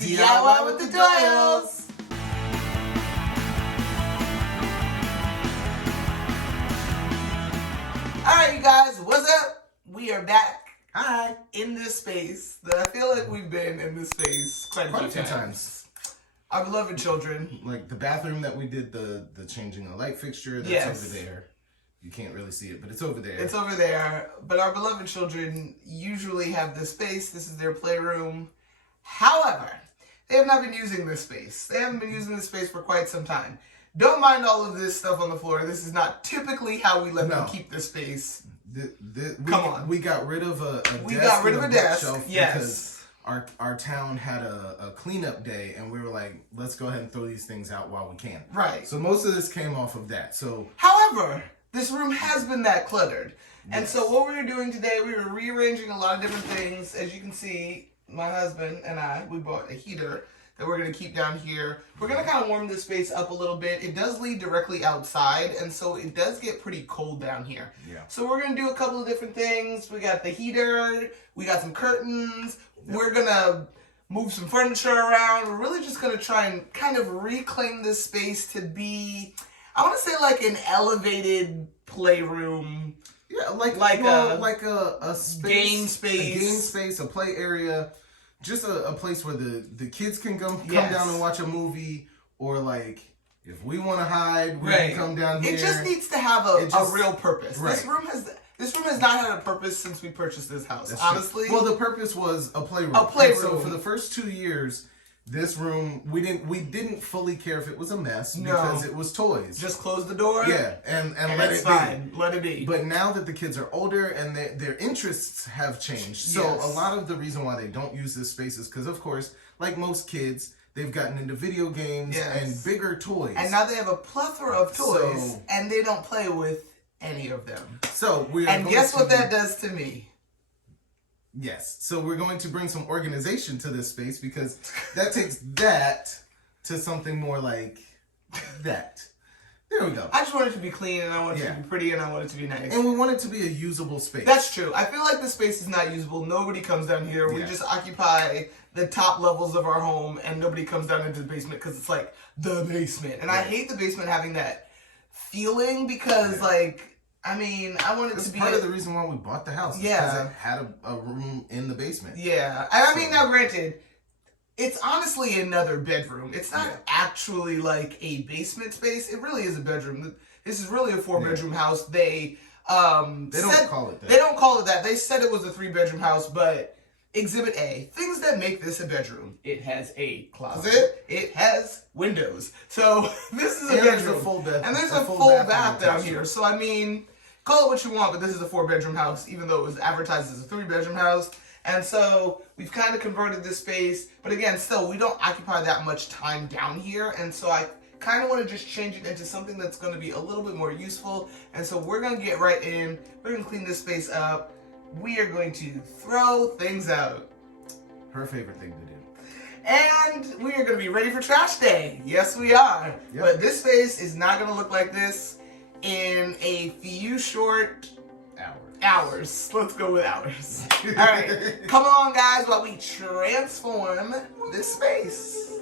DIY with the Doyles! Alright, you guys, what's up? We are back. Hi. In this space that I feel like we've been in this space quite a few times. Our beloved children. Like the bathroom that we did the changing a light fixture, that's over there. You can't really see it, but it's over there. It's over there. But our beloved children usually have this space. This is their playroom. However, they have not been using this space. They haven't been using this space for quite some time. Don't mind all of this stuff on the floor. This is not typically how we let them keep this space. Come on. We got rid of a we desk got rid of a desk. Shelf Yes. Because our town had a cleanup day, and we were like, let's go ahead and throw these things out while we can. Right. So most of this came off of that. So, however, this room has been that cluttered. And so what we were doing today, we were rearranging a lot of different things. As you can see, my husband and I, we bought a heater that we're going to keep down here. We're going to kind of warm this space up a little bit. It does lead directly outside, and so it does get pretty cold down here. Yeah. So we're going to do a couple of different things. We got the heater. We got some curtains. Yep. We're going to move some furniture around. We're really just going to try and kind of reclaim this space to be, I want to say, like an elevated playroom. Yeah, like a space, game space, a play area, just a place where the kids can come down and watch a movie, or like if we want to hide, we can come down here. It just needs to have a real purpose. Right. This room has not had a purpose since we purchased this house. That's honestly, true. Well, the purpose was a playroom. A playroom. And so for the first 2 years, this room we didn't fully care if it was a mess because it was toys. Just close the door. Yeah, and let it be. Let it be. But now that the kids are older and their interests have changed, so a lot of the reason why they don't use this space is because, of course, like most kids, they've gotten into video games and bigger toys. And now they have a plethora of toys, and they don't play with any of them. So guess what that does to me? Yes. So we're going to bring some organization to this space because that takes that to something more like that. There we go. I just want it to be clean, and I want it to be pretty, and I want it to be nice. And we want it to be a usable space. That's true. I feel like the space is not usable. Nobody comes down here. We just occupy the top levels of our home, and nobody comes down into the basement because it's like the basement. And I hate the basement having that feeling because, I mean, I want it to be part of the reason why we bought the house. Because it had a room in the basement. Yeah. And I mean, now granted, it's honestly another bedroom. It's not actually like a basement space. It really is a bedroom. This is really a 4-bedroom house. They don't call it that. They don't call it that. They said it was a 3-bedroom house, but Exhibit A, things that make this a bedroom. It has a closet. It has windows. So this is a bedroom. There's a full bed. And there's a full bath down here. So I mean, call it what you want, but this is a 4-bedroom house, even though it was advertised as a 3-bedroom house. And so we've kind of converted this space, but again, still, we don't occupy that much time down here. And so I kind of want to just change it into something that's going to be a little bit more useful. And so we're going to get right in. We're going to clean this space up. We are going to throw things out. Her favorite thing to do. And we are going to be ready for trash day. Yes, we are. Yep. But this space is not going to look like this in a few short hours. Let's go with hours. All right. Come along, guys, while we transform this space.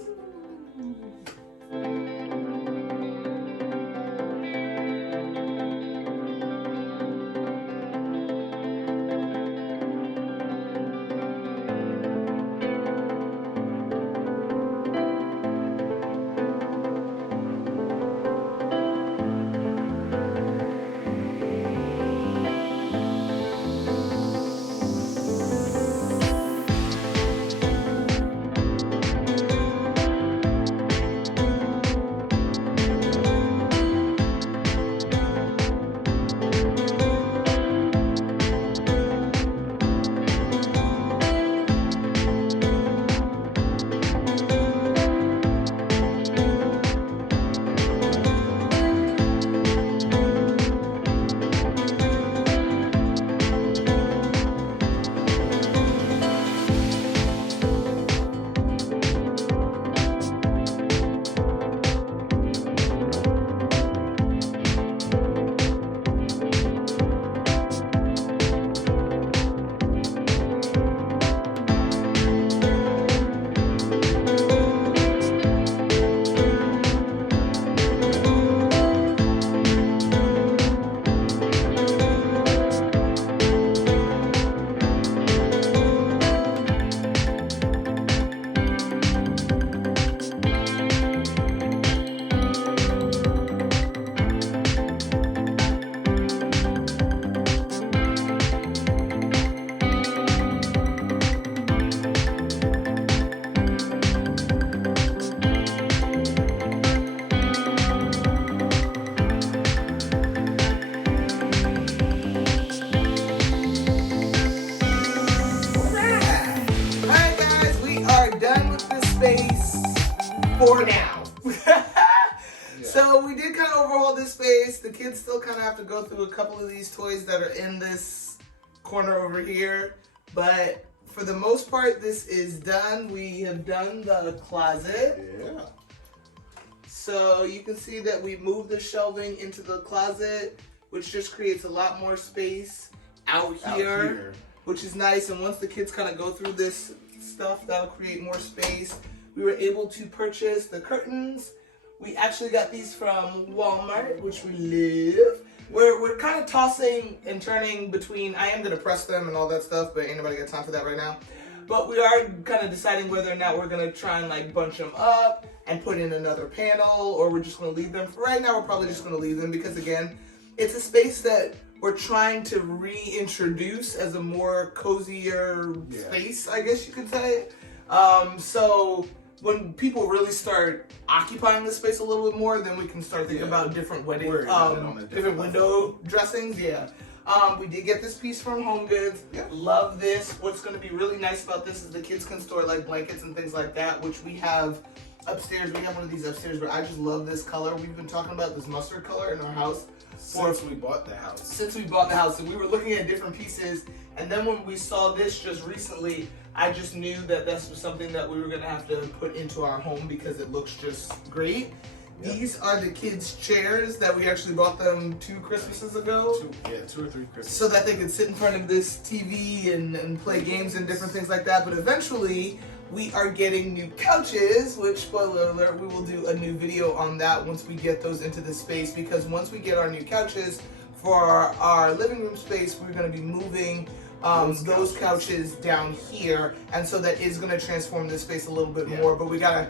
space for now. So we did kind of overhaul this space. The kids still kind of have to go through a couple of these toys that are in this corner over here. But for the most part, this is done. We have done the closet. Yeah. So you can see that we moved the shelving into the closet, which just creates a lot more space out here, which is nice. And once the kids kind of go through this stuff, that'll create more space. We were able to purchase the curtains. We actually got these from Walmart, which we love. We're kind of tossing and turning between, I am going to press them and all that stuff, but ain't nobody got time for that right now. But we are kind of deciding whether or not we're going to try and like bunch them up and put in another panel, or we're just going to leave them. For right now, we're probably just going to leave them because, again, it's a space that we're trying to reintroduce as a more cozier space, I guess you could say. So when people really start occupying the space a little bit more, then we can start thinking about different wedding, different window dressings. Yeah. We did get this piece from Home Goods. Love this. What's going to be really nice about this is the kids can store like blankets and things like that, which we have upstairs. We have one of these upstairs, but I just love this color. We've been talking about this mustard color in our house since we bought the house. Since we bought the house, and we were looking at different pieces, and then when we saw this just recently, I just knew that this was something that we were going to have to put into our home because it looks just great. These are the kids' chairs that we actually bought them 2 Christmases ago. 2 or 3 Christmases. So that they could sit in front of this TV and play games and different things like that. But eventually, we are getting new couches, which, spoiler alert, we will do a new video on that once we get those into the space. Because once we get our new couches for our living room space, we're going to be moving those couches down here, and so that is going to transform this space a little bit more. But we gotta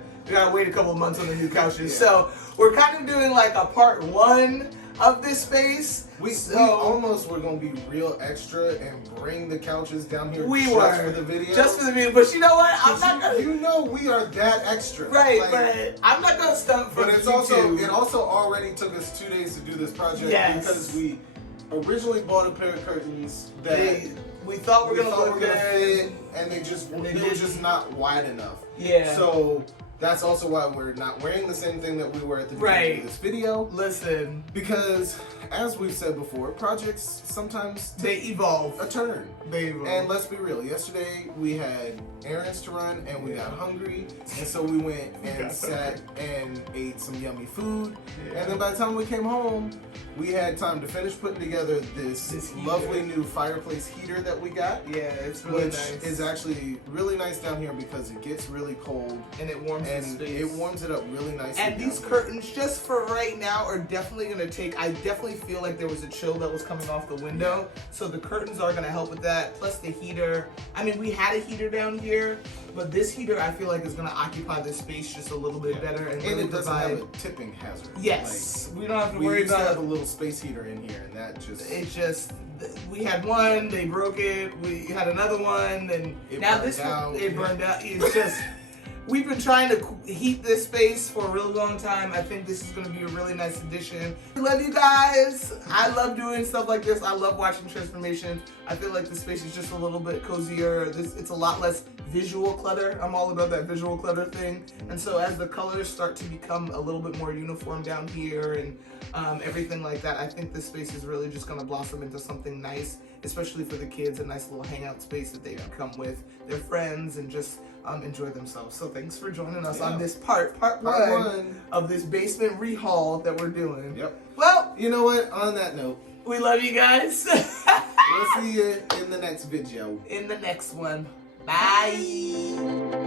wait a couple of months on the new couches. So we're kind of doing like a part 1 of this space. We almost were gonna be real extra and bring the couches down here for the video. Just for the video. But you know what? I'm not gonna. You know we are that extra. Right, like, but I'm not gonna stunt for. But it also already took us 2 days to do this project because we originally bought a pair of curtains that we thought were gonna fit, and they were just not wide enough. Yeah. So that's also why we're not wearing the same thing that we were at the beginning of this video. Listen, because as we've said before, projects sometimes they evolve a turn. They evolve. And let's be real. Yesterday we had errands to run, and we got hungry, and so we went and sat and ate some yummy food. And then by the time we came home, we had time to finish putting together this lovely new fireplace heater that we got. Yeah, it's really nice. Which is actually really nice down here because it gets really cold and it warms the space. It warms it up really nicely. And these curtains, just for right now, are definitely going to take. I definitely feel like there was a chill that was coming off the window, so the curtains are going to help with that. Plus the heater. I mean, we had a heater down here, but this heater I feel like is going to occupy this space just a little bit better and really it doesn't have a tipping hazard. Yes, we don't have to worry about. We have a little space heater in here, and that just we had one, they broke it. We had another one, and now this one it burned out. It's just. We've been trying to heat this space for a really long time. I think this is going to be a really nice addition. I love you guys. I love doing stuff like this. I love watching transformations. I feel like the space is just a little bit cozier. It's a lot less visual clutter. I'm all about that visual clutter thing. And so as the colors start to become a little bit more uniform down here and everything like that, I think this space is really just going to blossom into something nice, especially for the kids, a nice little hangout space that they can come with their friends and just enjoy themselves. So thanks for joining us on this part one of this basement rehaul that we're doing. Yep. Well, you know what? On that note, we love you guys. We'll see you in the next video. In the next one. Bye.